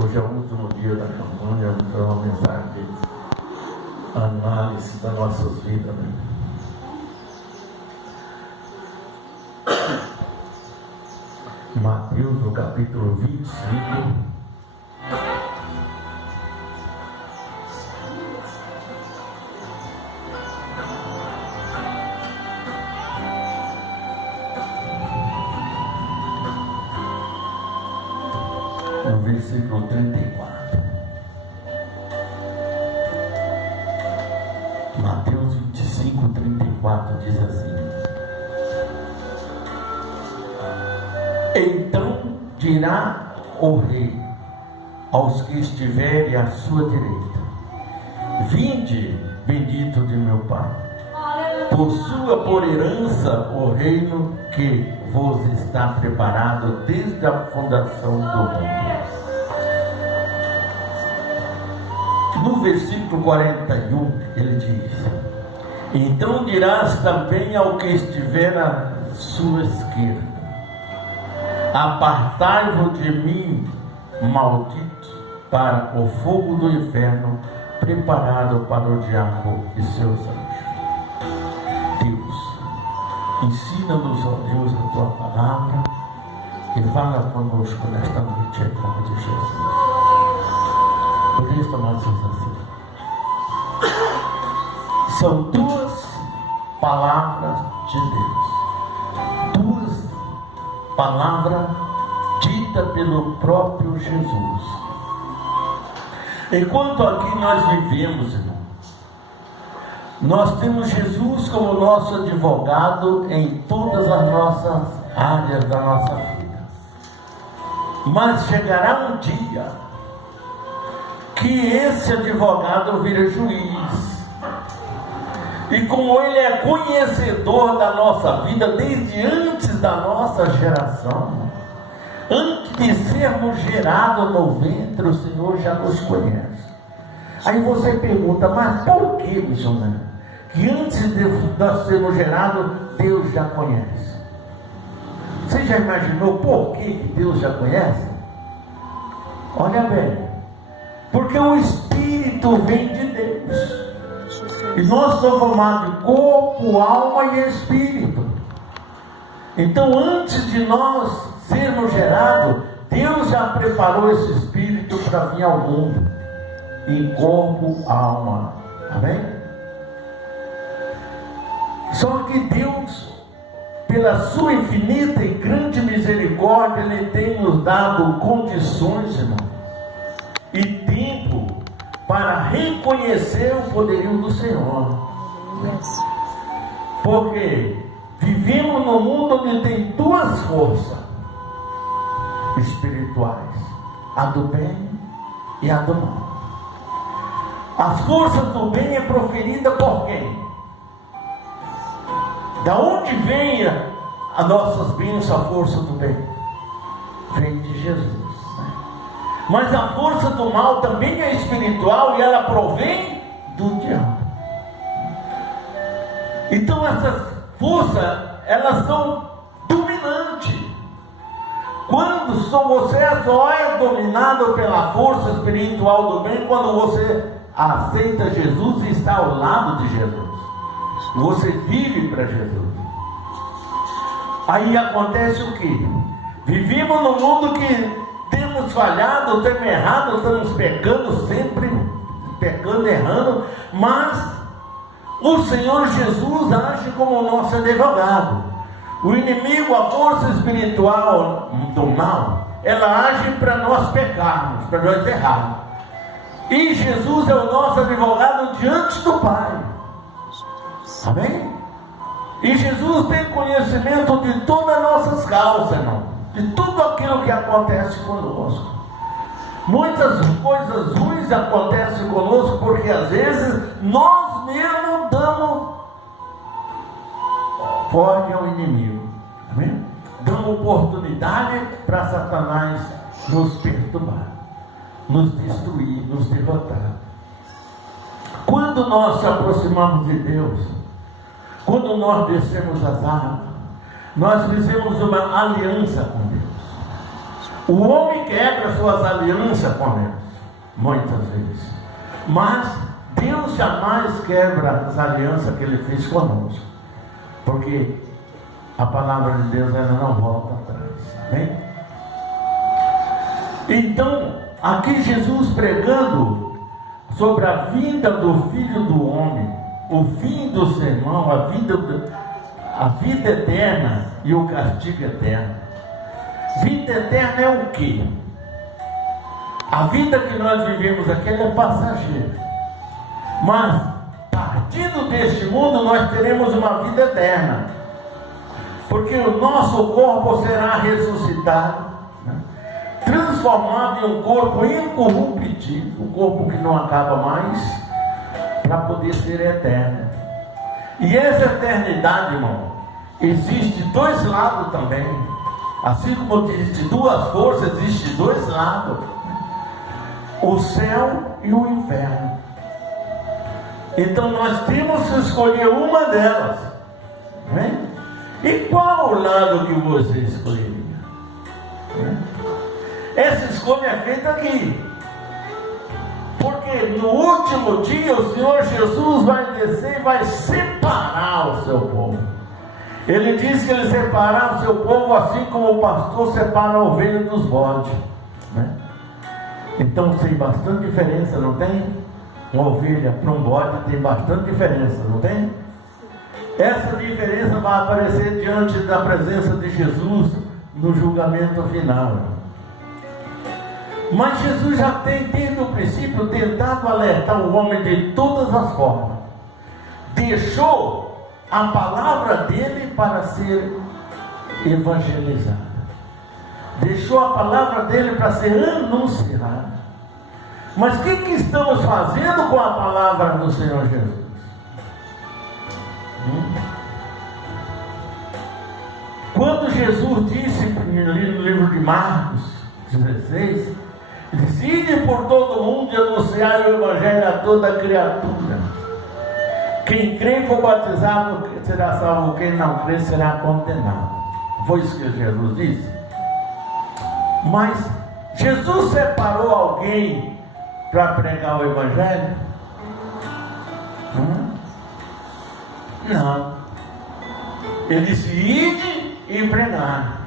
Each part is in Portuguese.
Hoje é o último dia da campanha, então é uma mensagem de análise das nossas vidas, né? Mateus, no capítulo 25. No versículo 34. Mateus 25, 34 diz assim: Então dirá o rei aos que estiverem à sua direita: Vinde, bendito de meu Pai, possua por herança o reino que vos está preparado desde a fundação do mundo. No versículo 41 ele diz: Então dirás também ao que estiver à sua esquerda: Apartai-vos de mim, malditos, para o fogo do inferno, preparado para o diabo e seus anjos. Deus, ensina-nos, ó Deus, a tua palavra e fala conosco nesta noite, em nome de Jesus. Por isso nós assim. São duas palavras de Deus, duas palavras ditas pelo próprio Jesus. Enquanto aqui nós vivemos, irmão, nós temos Jesus como nosso advogado em todas as nossas áreas da nossa vida. Mas chegará um dia que esse advogado vira juiz. E como ele é conhecedor da nossa vida desde antes da nossa geração, antes de sermos gerados no ventre, o Senhor já nos conhece. Aí você pergunta: mas por que, missionário, que antes de nós sermos gerados, Deus já conhece? Você já imaginou por que Deus já conhece? Olha bem, porque o Espírito vem de Deus. E nós somos formados de corpo, alma e espírito. Então, antes de nós sermos gerados, Deus já preparou esse espírito para vir ao mundo, em corpo, alma. Amém? Só que Deus, pela sua infinita e grande misericórdia, Ele tem nos dado condições, irmão, e tempo para reconhecer o poderio do Senhor. Porque vivemos num mundo onde tem duas forças espirituais: a do bem e a do mal. As forças do bem é proferida por quem? Da onde vem as nossas bênçãos, a força do bem? Vem de Jesus. Mas a força do mal também é espiritual e ela provém do diabo. Então essas forças, elas são dominantes. Quando você só é dominado pela força espiritual do bem, quando você aceita Jesus e está ao lado de Jesus. Você vive para Jesus. Aí acontece o que? Vivemos num mundo que temos falhado, temos errado, estamos pecando sempre, pecando, errando, mas o Senhor Jesus age como nosso advogado. O inimigo, a força espiritual do mal, ela age para nós pecarmos, para nós errarmos. E Jesus é o nosso advogado diante do Pai. Amém? E Jesus tem conhecimento de todas as nossas causas, irmão, de tudo aquilo que acontece conosco. Muitas coisas ruins acontecem conosco porque às vezes nós mesmos damos forte ao inimigo. Amém? Damos oportunidade para Satanás nos perturbar, nos destruir, nos derrotar. Quando nós nos aproximamos de Deus, quando nós descemos as águas, nós fizemos uma aliança com Deus. O homem quebra suas alianças com Deus, muitas vezes. Mas Deus jamais quebra as alianças que Ele fez conosco. Porque a palavra de Deus, ela não volta atrás. Amém? Então, aqui Jesus pregando sobre a vinda do Filho do Homem, o fim do sermão, a vida eterna e o castigo eterno. Vida eterna é o quê? A vida que nós vivemos aqui, ela é passageira. Mas, partindo deste mundo, nós teremos uma vida eterna. Porque o nosso corpo será ressuscitado, né? Transformado em um corpo incorruptível, um corpo que não acaba mais, para poder ser eterno. E essa eternidade, irmão, existe dois lados também. Assim como existe duas forças, existe dois lados: o céu e o inferno. Então nós temos que escolher uma delas, né? E qual o lado que você escolheria? Né? Essa escolha é feita aqui, porque no último dia o Senhor Jesus vai descer e vai separar o seu povo. Ele diz que Ele separará o seu povo assim como o pastor separa a ovelha dos bodes, né? Então tem bastante diferença, não tem? Uma ovelha para um bode tem bastante diferença, não tem? Essa diferença vai aparecer diante da presença de Jesus no julgamento final. Mas Jesus já tem, desde o princípio, tentado alertar o homem de todas as formas. Deixou a palavra dele para ser evangelizada. Deixou a palavra dele para ser anunciada. Mas o que estamos fazendo com a palavra do Senhor Jesus? Quando Jesus disse ali no livro de Marcos 16, Ele disse: ide por todo mundo e anunciar o evangelho a toda criatura. Quem crê e for batizado será salvo, quem não crê será condenado. Foi isso que Jesus disse. Mas Jesus separou alguém para pregar o evangelho? Não. Ele disse: ide e pregar.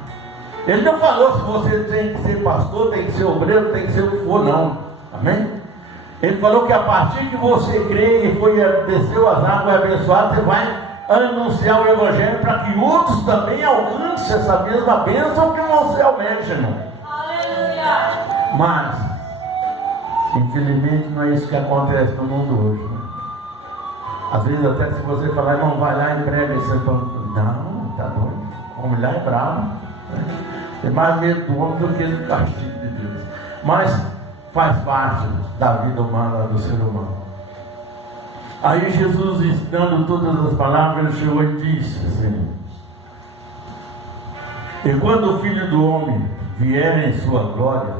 Ele não falou se você tem que ser pastor, tem que ser obreiro, tem que ser o que for, não. Amém? Ele falou que a partir que você crê e foi desceu as águas abençoadas, você vai anunciar o evangelho para que outros também alcancem essa mesma bênção que você almeja, irmão. Aleluia! Mas, infelizmente, não é isso que acontece no mundo hoje, né? Às vezes até se você falar: irmão, vai lá e prega isso, não, está doido. O homem lá é bravo, né? Tem mais medo do homem do que do castigo de Deus. Mas faz parte da vida humana, do ser humano. Aí Jesus, dando todas as palavras, ele chegou e disse assim: e quando o Filho do Homem vier em sua glória,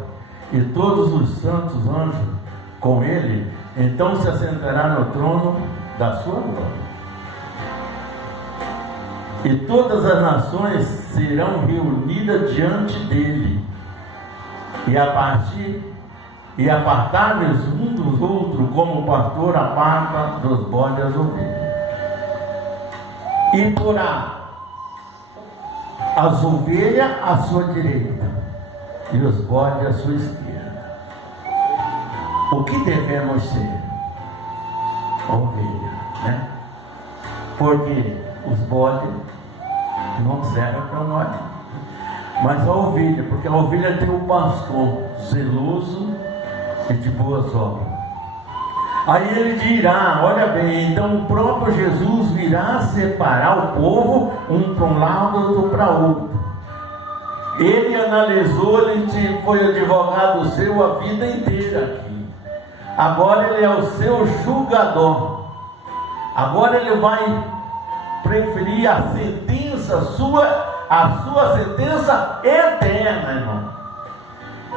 e todos os santos anjos com ele, então se assentará no trono da sua glória. E todas as nações serão reunidas diante dele, e apartar-lhes um dos outros, como o pastor aparta dos bodes as ovelhas. E porá as ovelhas à sua direita e os bodes à sua esquerda. O que devemos ser? Ovelha, né? Porque os bodes não servem para nós, mas a ovelha, porque a ovelha tem um pastor zeloso e de boas obras. Aí ele dirá: olha bem, então o próprio Jesus virá separar o povo, um para um lado, outro para outro. Ele analisou, ele foi advogado seu a vida inteira aqui. Agora ele é o seu julgador. Agora ele vai preferir a sentença a sua sentença eterna, irmão.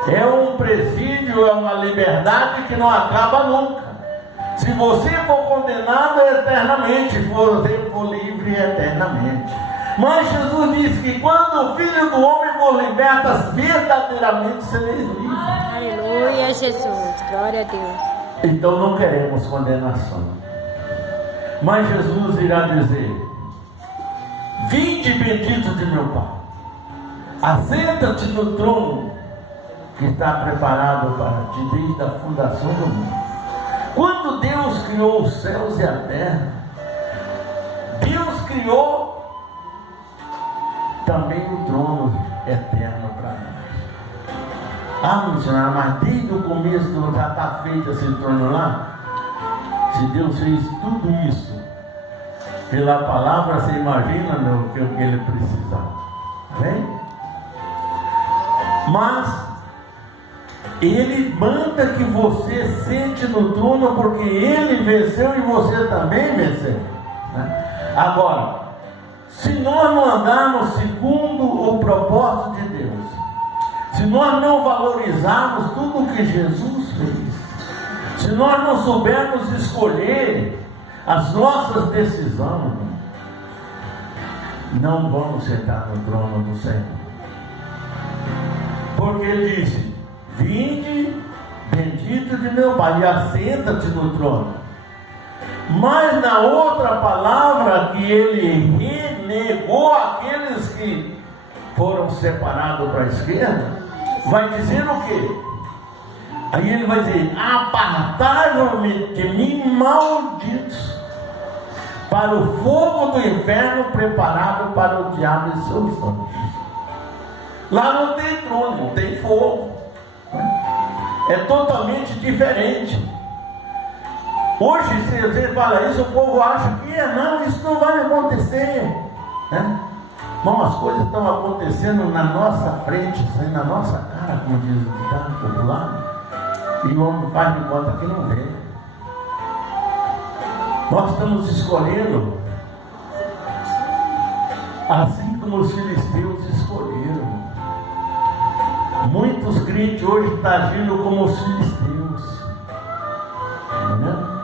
É um presídio, é uma liberdade que não acaba nunca. Se você for condenado, é eternamente. Se você for livre, é eternamente. Mas Jesus disse que quando o Filho do Homem vos libertas, verdadeiramente sereis livres. Aleluia, Jesus. Glória a Deus. Então não queremos condenação. Mas Jesus irá dizer: vinde bendito de meu Pai, assenta-te no trono que está preparado para ti desde a fundação do mundo. Quando Deus criou os céus e a terra, Deus criou também o trono eterno para nós. Ah, missionário, mas desde o começo já está feito esse trono lá? Se Deus fez tudo isso pela palavra, você imagina o que ele precisava. Vem? Mas ele manda que você sente no trono, porque ele venceu e você também venceu, né? Agora, se nós não andarmos segundo o propósito de Deus, se nós não valorizarmos tudo o que Jesus fez, se nós não soubermos escolher as nossas decisões, não vamos sentar no trono do Senhor. Porque ele disse: vinde bendito de meu Pai, e assenta-te no trono. Mas na outra palavra, que ele renegou aqueles que foram separados para a esquerda, vai dizer o quê? Aí ele vai dizer: apartai-vos de mim, malditos, para o fogo do inferno preparado para o diabo e seus anjos. Lá não tem trono, não tem fogo, é totalmente diferente. Hoje, se você fala isso, o povo acha que não, isso não vai acontecer, né? Bom, as coisas estão acontecendo na nossa frente, na nossa cara, como diz o ditado popular, e o homem faz de conta que não vê. Nós estamos escolhendo assim como os filisteus escolheram. Muitos crentes hoje estão agindo como os filisteus, entendeu?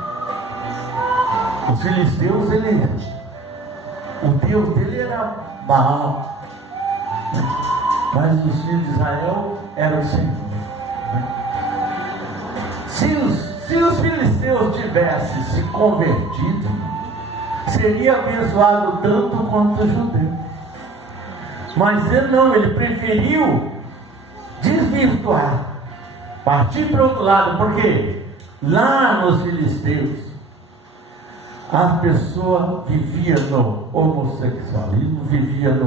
Os filisteus, o Deus dele era Baal, né? Mas os filhos de Israel eram o Senhor, né? Se os filisteus tivessem se convertido, seria abençoado tanto quanto os judeus. Mas ele não, ele preferiu desvirtuar, partir para o outro lado, porque lá nos filisteus a pessoa vivia no homossexualismo, vivia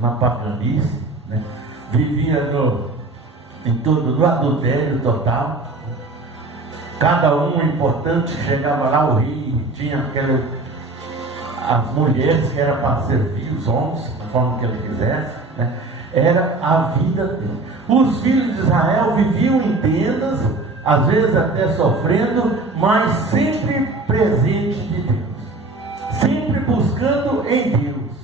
na paganice, né? Vivia no adultério total. Cada um importante chegava lá, o rei tinha as mulheres que eram para servir os homens, da forma que ele quisesse, né? Era a vida dele. Os filhos de Israel viviam em tendas, às vezes até sofrendo, mas sempre presente de Deus, sempre buscando em Deus.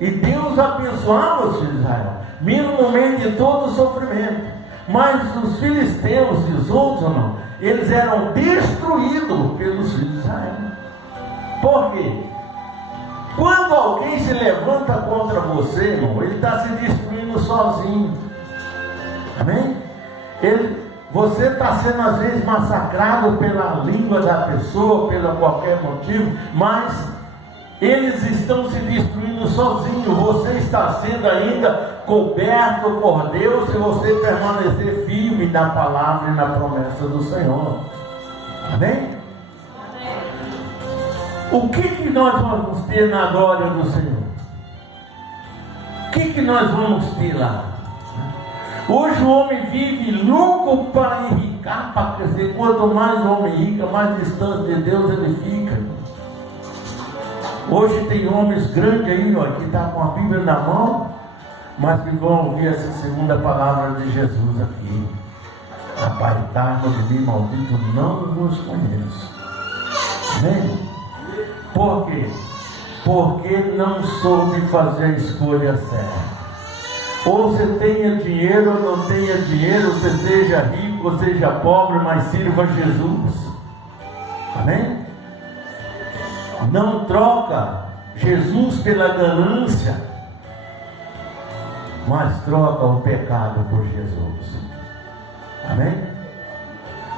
E Deus abençoava os filhos de Israel, mesmo no meio de todo o sofrimento. Mas os filisteus e os outros não, eles eram destruídos pelos filhos de Israel. Por quê? Quando alguém se levanta contra você, irmão, ele está se destruindo sozinho. Amém? Você está sendo às vezes massacrado pela língua da pessoa, pelo qualquer motivo, mas eles estão se destruindo sozinhos. Você está sendo ainda coberto por Deus, se você permanecer firme na palavra e na promessa do Senhor. Amém? O que nós vamos ter na glória do Senhor? O que nós vamos ter lá? Hoje o homem vive louco para enricar, para crescer. Quanto mais o homem rica, mais distante de Deus ele fica. Hoje tem homens grandes aí, ó, que estão com a Bíblia na mão, mas que vão ouvir essa segunda palavra de Jesus aqui: apartai-vos de mim, maldito, não vos conheço. Amém? Por quê? Porque não soube fazer a escolha certa. Ou você tenha dinheiro ou não tenha dinheiro, você seja rico ou seja pobre, mas sirva Jesus. Amém? Não troca Jesus pela ganância. mas troca o pecado por Jesus. Amém?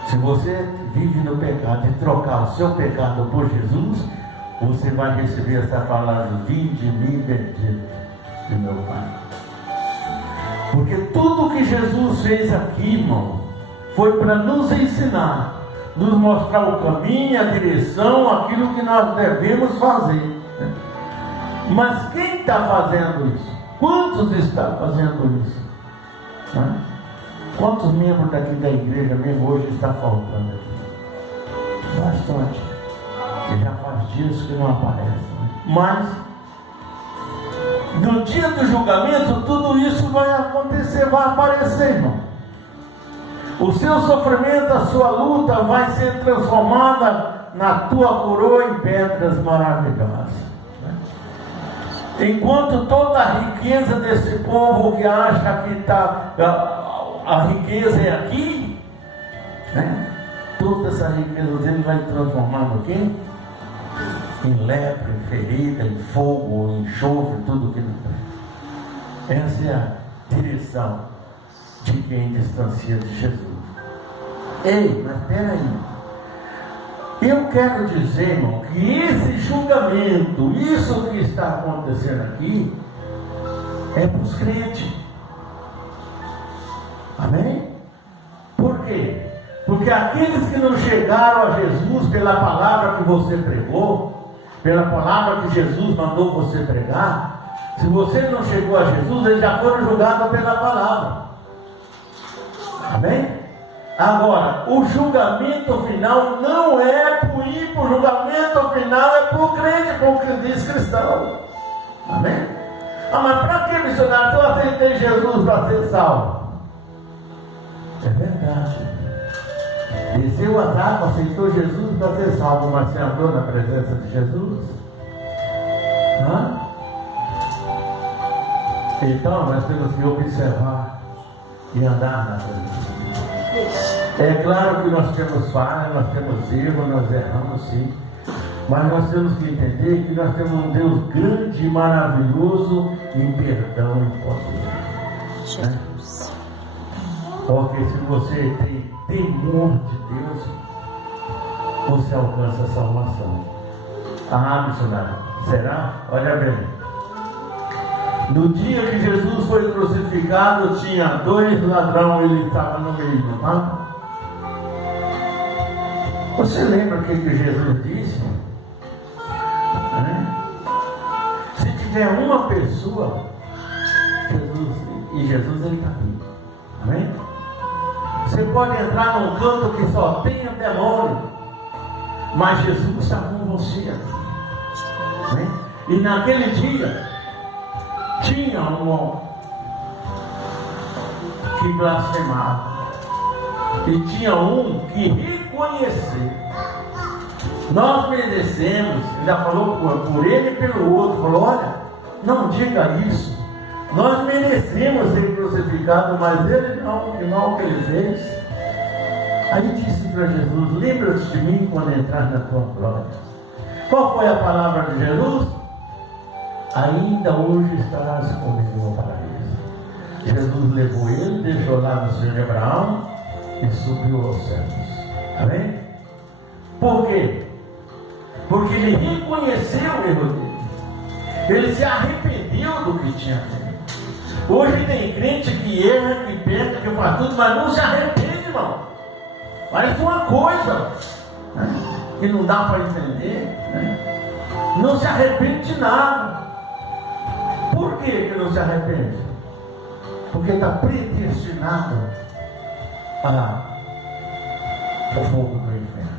Se você vive no pecado e trocar o seu pecado por Jesus, você vai receber essa palavra: vinde-me bendito de meu Pai. Porque tudo que Jesus fez aqui, irmão, foi para nos ensinar, nos mostrar o caminho, a direção, aquilo que nós devemos fazer. Mas quem está fazendo isso? Quantos estão fazendo isso? Quantos membros daqui da igreja mesmo hoje está faltando aqui? Bastante. E já faz dias que não aparece. Mas no dia do julgamento tudo isso vai acontecer, vai aparecer, irmão. O seu sofrimento, a sua luta vai ser transformada na tua coroa em pedras maravilhosas. Enquanto toda a riqueza desse povo que acha que a riqueza é aqui, toda essa riqueza dele vai transformar no quê? Em lepra, em ferida, em fogo, em enxofre, tudo que não tem. Essa é a direção de quem distancia de Jesus. Ei, mas peraí. Eu quero dizer, irmão, que esse julgamento, isso que está acontecendo aqui, é para os crentes. Amém? Por quê? Porque aqueles que não chegaram a Jesus pela palavra que você pregou, pela palavra que Jesus mandou você pregar, se você não chegou a Jesus, eles já foram julgados pela palavra. Amém? Agora, o julgamento final não é para ir para o julgamento final, é para o crente, como diz cristão. Amém? Mas para que, missionário? Eu aceitei Jesus para ser salvo. É verdade. Desceu as águas, aceitou Jesus para ser salvo, mas você andou na presença de Jesus? Então nós temos que observar e andar na presença. É claro que nós temos falha, nós temos erro, nós erramos sim, mas nós temos que entender que nós temos um Deus grande e maravilhoso em perdão e poder. Porque se você tem temor de Deus, você alcança a salvação. Missionário, será? Olha bem. No dia que Jesus foi crucificado, tinha 2 ladrões, ele estava no meio, não estava? Você lembra o que Jesus disse? Se tiver uma pessoa, Jesus ele está aqui. Amém? Você pode entrar num canto que só tenha demônio, mas Jesus está com você. Amém? E naquele dia tinha um que blasfemava, e tinha um que reconheceu. Nós merecemos, ainda falou por ele e pelo outro, falou: olha, não diga isso, nós merecemos ser crucificados, mas ele não, que não o que ele fez. Aí disse para Jesus: lembra-te de mim quando entrar na tua glória. Qual foi a palavra de Jesus? Ainda hoje estarás comigo no paraíso. Jesus levou ele, deixou lá no Senhor de Abraão e subiu aos céus. Amém? Por quê? Porque ele reconheceu o erro dele. Ele se arrependeu do que tinha feito. Hoje tem crente que erra, que peca, que faz tudo, mas não se arrepende, irmão. Parece uma coisa que não dá para entender. Não se arrepende de nada. Por que não se arrepende? Porque está predestinado ao fogo do inferno.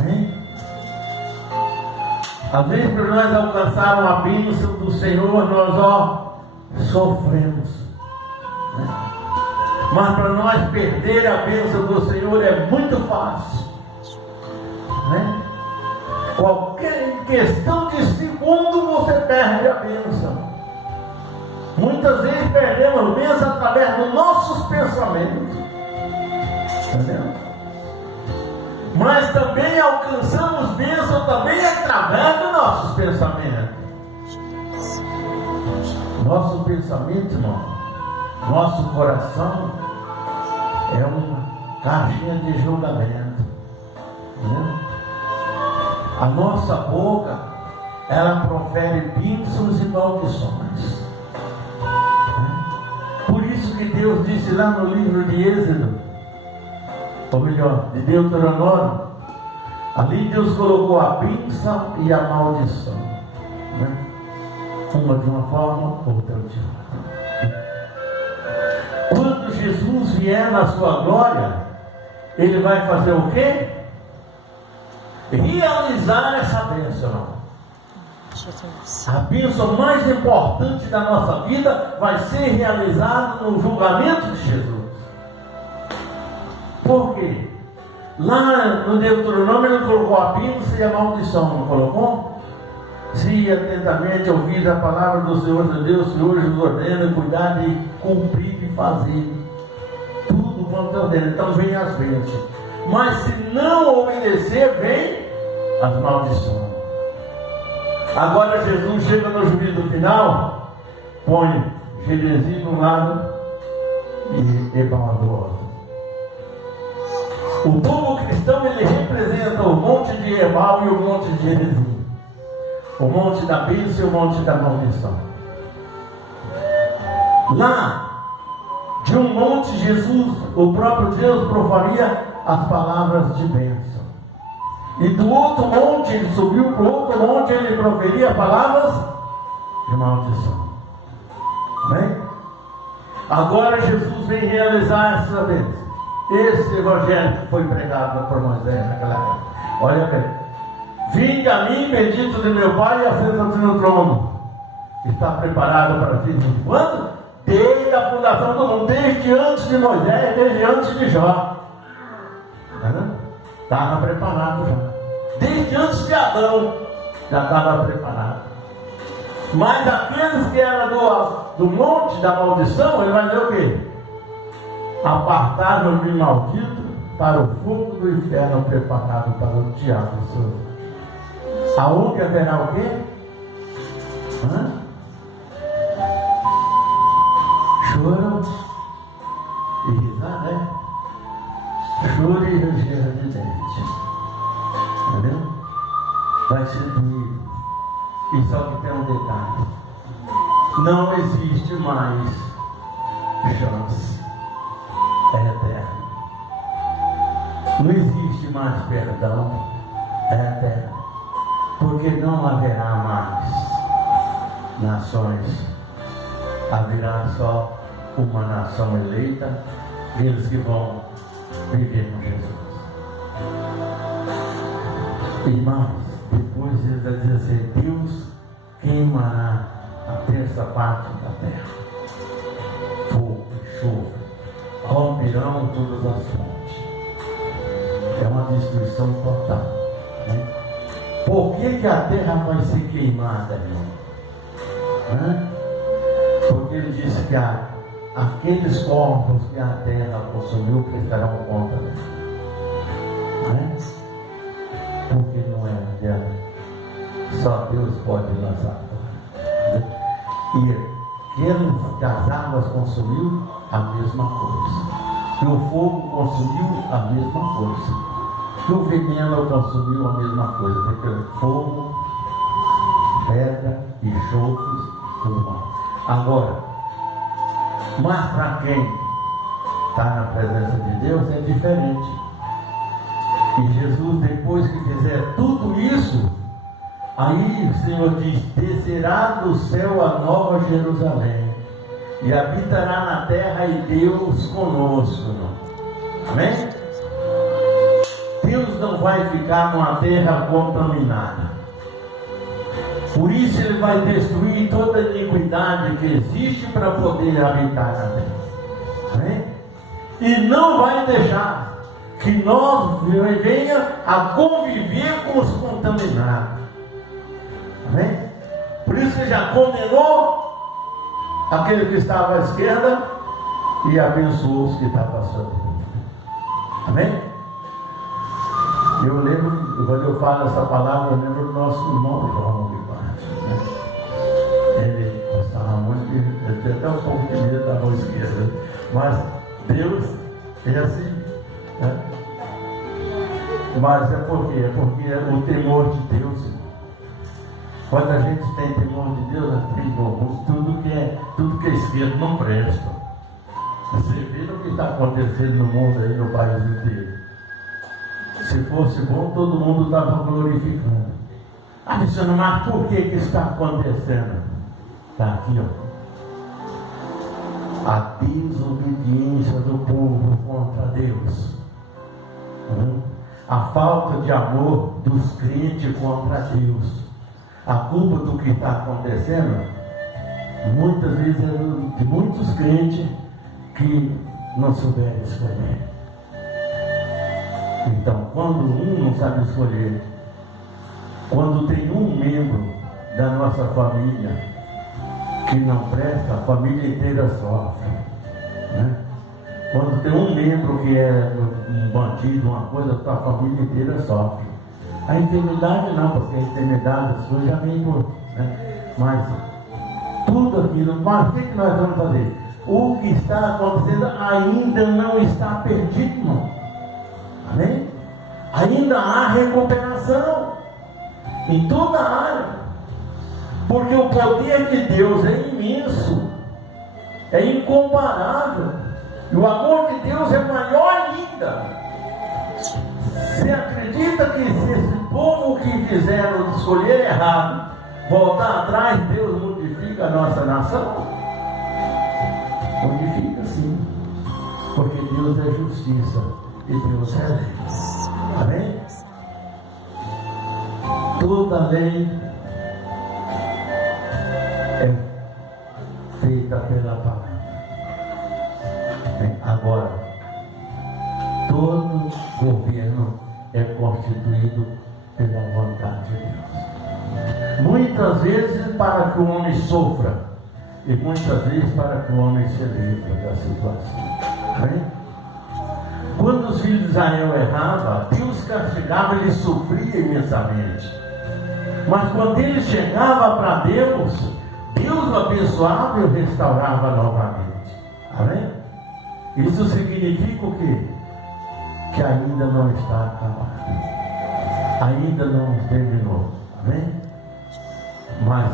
Amém? Às vezes, para nós alcançarmos a bênção do Senhor, nós sofremos. Mas para nós perder a bênção do Senhor é muito fácil. Qualquer questão de segundo você perde a bênção. Muitas vezes perdemos a bênção através dos nossos pensamentos. Entendeu? Mas também alcançamos bênção também através dos nossos pensamentos. Nosso pensamento, irmão, nosso coração é uma caixinha de julgamento, né? A nossa boca, ela profere bênçãos e maldições, né? Por isso que Deus disse lá no livro de Êxodo, ou melhor, de Deuteronômio, ali Deus colocou a bênção e a maldição, né? Uma de uma forma, outra de outra. Quando Jesus vier na sua glória, Ele vai fazer o quê? Realizar essa bênção. A bênção mais importante da nossa vida vai ser realizada no julgamento de Jesus. Por quê? Lá no Deuteronômio Ele colocou a bênção e a maldição, não colocou? Se atentamente ouvir a palavra do Senhor seu Deus, que hoje nos ordena, cuidar de cumprir e fazer tudo quanto ordena. Então vem as bênçãos. Mas se não obedecer, vem as maldições. Agora Jesus chega no juízo final, põe Geresi de um lado e Ebal do outro. O povo cristão, ele representa o monte de Ebal e o monte de Geresi. O monte da bênção e o monte da maldição. Lá, de um monte, Jesus, o próprio Deus, proferia as palavras de bênção. E do outro monte, ele subiu para o outro monte, ele proferia palavras de maldição. Amém? Agora Jesus vem realizar essa bênção. Esse evangelho que foi pregado por Moisés naquela época. Olha bem. Vinde a mim, bendito de meu Pai, e assenta-te no trono. Está preparado para ti. Quando? Desde a fundação do mundo, desde antes de Moisés, desde antes de Jó. Estava preparado já. Desde antes de Adão, já estava preparado. Mas aqueles que eram do monte da maldição, ele vai dizer o quê? Apartaram-me maldito para o fogo do inferno, preparado para o diabo. Aonde haverá o quê? Choro e risada, né? Choro e ranger de dente. Entendeu? Vai ser doído. E só que tem um detalhe: não existe mais chance. É eterno. Não existe mais perdão. É eterno. Porque não haverá mais nações, haverá só uma nação eleita, eles que vão viver com Jesus. Irmãos, depois ele vai dizer assim: Deus queimará a terça parte da terra, fogo e chuva, romperão todas as fontes. É uma destruição total, né? Por que a terra vai ser queimada, irmão? Porque ele disse que aqueles corpos que a terra consumiu prestarão conta dela. Porque não é dela. Só Deus pode lançar fora. E aqueles que as águas consumiu, a mesma coisa. E o fogo consumiu, a mesma coisa. Que o veneno consumiu, a mesma coisa, porque o fogo, pedra e enxofres, tudo mal. Agora, mas para quem está na presença de Deus é diferente. E Jesus, depois que fizer tudo isso, aí o Senhor diz: descerá do céu a nova Jerusalém e habitará na terra, e Deus conosco. Amém? Deus não vai ficar numa terra contaminada. Por isso Ele vai destruir toda a iniquidade que existe para poder habitar na terra. Amém? E não vai deixar que nós venha a conviver com os contaminados. Amém? Por isso Ele já condenou aquele que estava à esquerda e abençoou os que estavam à sua direita. Amém? Eu lembro, quando eu falo essa palavra, eu lembro do nosso irmão João de Parte, né? Ele gostava muito de Mas Deus é assim, né? Mas é por quê? É porque é o temor de Deus, irmão. Quando a gente tem temor de Deus, tudo que é esquerdo não presta. Você vê o que está acontecendo no mundo aí, no país inteiro. Se fosse bom, todo mundo estava glorificando. Ah, missionário, mas por que está acontecendo? Está aqui, ó. A desobediência do povo contra Deus. A falta de amor dos crentes contra Deus. A culpa do que está acontecendo, muitas vezes é de muitos crentes que não souberam escolher. Então, quando um não sabe escolher, quando tem um membro da nossa família que não presta, a família inteira sofre, né? Quando tem um membro que é um bandido, uma coisa, a família inteira sofre. A enfermidade não, porque a enfermidade as coisas já vem por, né? Mas tudo aquilo, mas o que nós vamos fazer? O que está acontecendo ainda não está perdido, irmão. Amém? Ainda há recuperação em toda a área, porque o poder de Deus é imenso, é incomparável, e o amor de Deus é maior ainda. Você acredita que se esse povo que fizeram escolher errado voltar atrás, Deus modifica a nossa nação? Modifica sim, porque Deus é justiça e Deus é lei. Amém? Toda lei é feita pela palavra. Agora, todo governo é constituído pela vontade de Deus. Muitas vezes para que o homem sofra, e muitas vezes para que o homem se livre da situação. Amém? Quando os filhos de Israel erravam, Deus castigava, ele sofria imensamente. Mas quando ele chegava para Deus, Deus o abençoava e o restaurava novamente. Amém? Isso significa o quê? Que ainda não está acabado. Ainda não terminou. Amém? Mas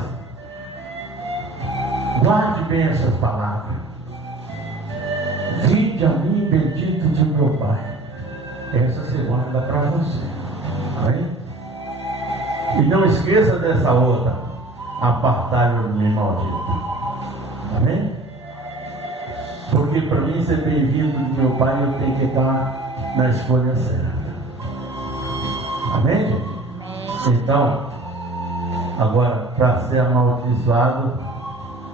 guarde bem essas palavras. Vinde a mim, bendito de meu Pai. Essa você guarda para você. Amém? E não esqueça dessa outra. Apartai-me de mim, maldito. Amém? Porque para mim ser bem-vindo de meu Pai, eu tenho que estar na escolha certa. Amém, gente? Então, agora, para ser amaldiçoado,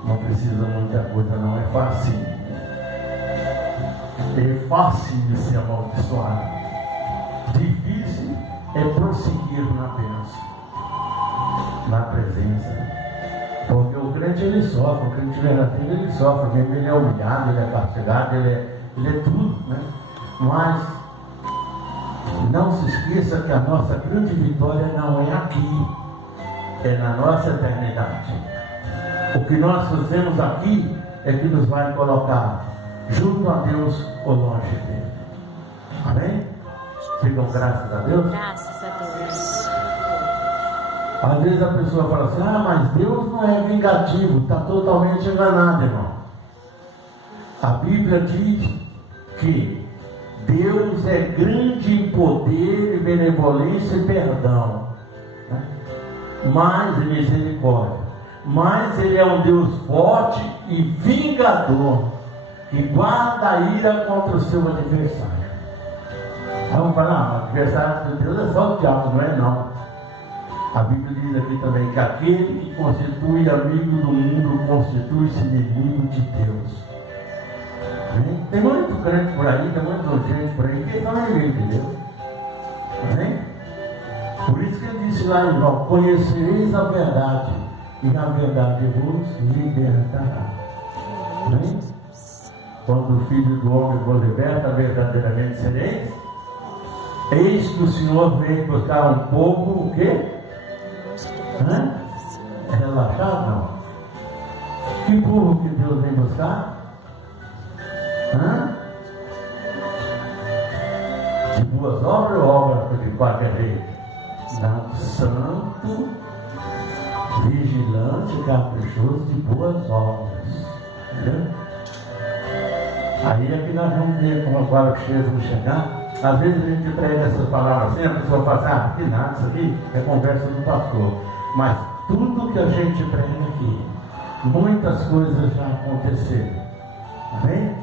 não precisa muita coisa, não é fácil. É fácil de ser amaldiçoado. Difícil é prosseguir na bênção, na presença. Porque o crente ele sofre, o crente verdadeiro ele sofre, ele é humilhado, ele é castigado, ele é tudo, né? Mas não se esqueça que a nossa grande vitória não é aqui, é na nossa eternidade. O que nós fazemos aqui é que nos vai colocar junto a Deus ou longe dele. Amém? Ficam graças a Deus? Graças a Deus. Às vezes a pessoa fala assim, mas Deus não é vingativo, está totalmente enganado, irmão. A Bíblia diz que Deus é grande em poder e benevolência e perdão, né? Mais em misericórdia. Mas Ele é um Deus forte e vingador, que guarda a ira contra o seu adversário. Aí vamos falar, o adversário de Deus é só o diabo, não é não. A Bíblia diz aqui também que aquele que constitui amigo do mundo constitui-se inimigo de Deus. Amém? Tem muito crente por aí, tem muita gente por aí que não é inimigo de Deus. Amém? Por isso que ele disse lá em João, conhecereis a verdade, e a verdade vos libertará. Amém? Quando o Filho do Homem vos liberta, verdadeiramente sereis. Eis que o Senhor vem buscar um povo, o quê? Relaxado, não? Que povo que Deus vem buscar? De boas obras ou obras de qualquer jeito? Não, santo, vigilante, caprichoso de boas obras. Entendeu? Aí é que nós vamos ver como agora o cheiro vai chegar. Às vezes a gente prega essas palavras assim, a pessoa fala assim, que nada, isso aqui é conversa do pastor. Mas tudo que a gente prega aqui, muitas coisas já aconteceram. Amém?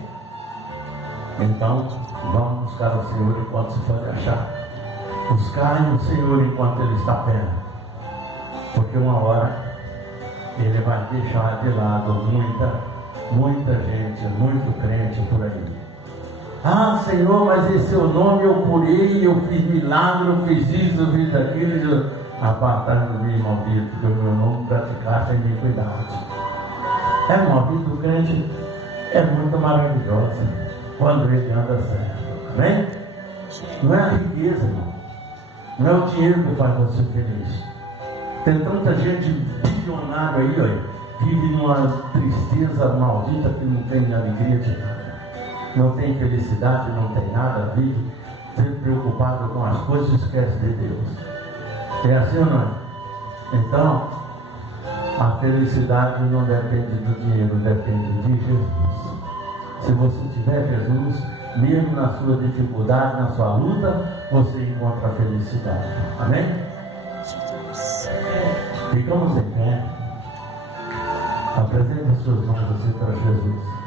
Então, vamos buscar o Senhor enquanto se pode achar. Buscar o Senhor enquanto Ele está perto. Porque uma hora Ele vai deixar de lado muita gente, muito crente por aí. Senhor, mas em seu nome eu curei, eu fiz milagre, eu fiz isso, eu fiz aquilo. Apartai do mim, maldito, que o meu nome praticaste a iniquidade. Uma vida do crente é muito maravilhosa quando ele anda certo. Amém? Não é a riqueza, irmão. Não é o dinheiro que faz você feliz. Tem tanta gente bilionária aí, ó, vive numa tristeza maldita que não tem alegria de nada. Não tem felicidade, não tem nada, vive sempre preocupado com as coisas e esquece de Deus. É assim ou não é? Então, a felicidade não depende do dinheiro, depende de Jesus. Se você tiver Jesus, mesmo na sua dificuldade, na sua luta, você encontra a felicidade. Amém? Ficamos em pé. Apresente as suas mãos assim para Jesus.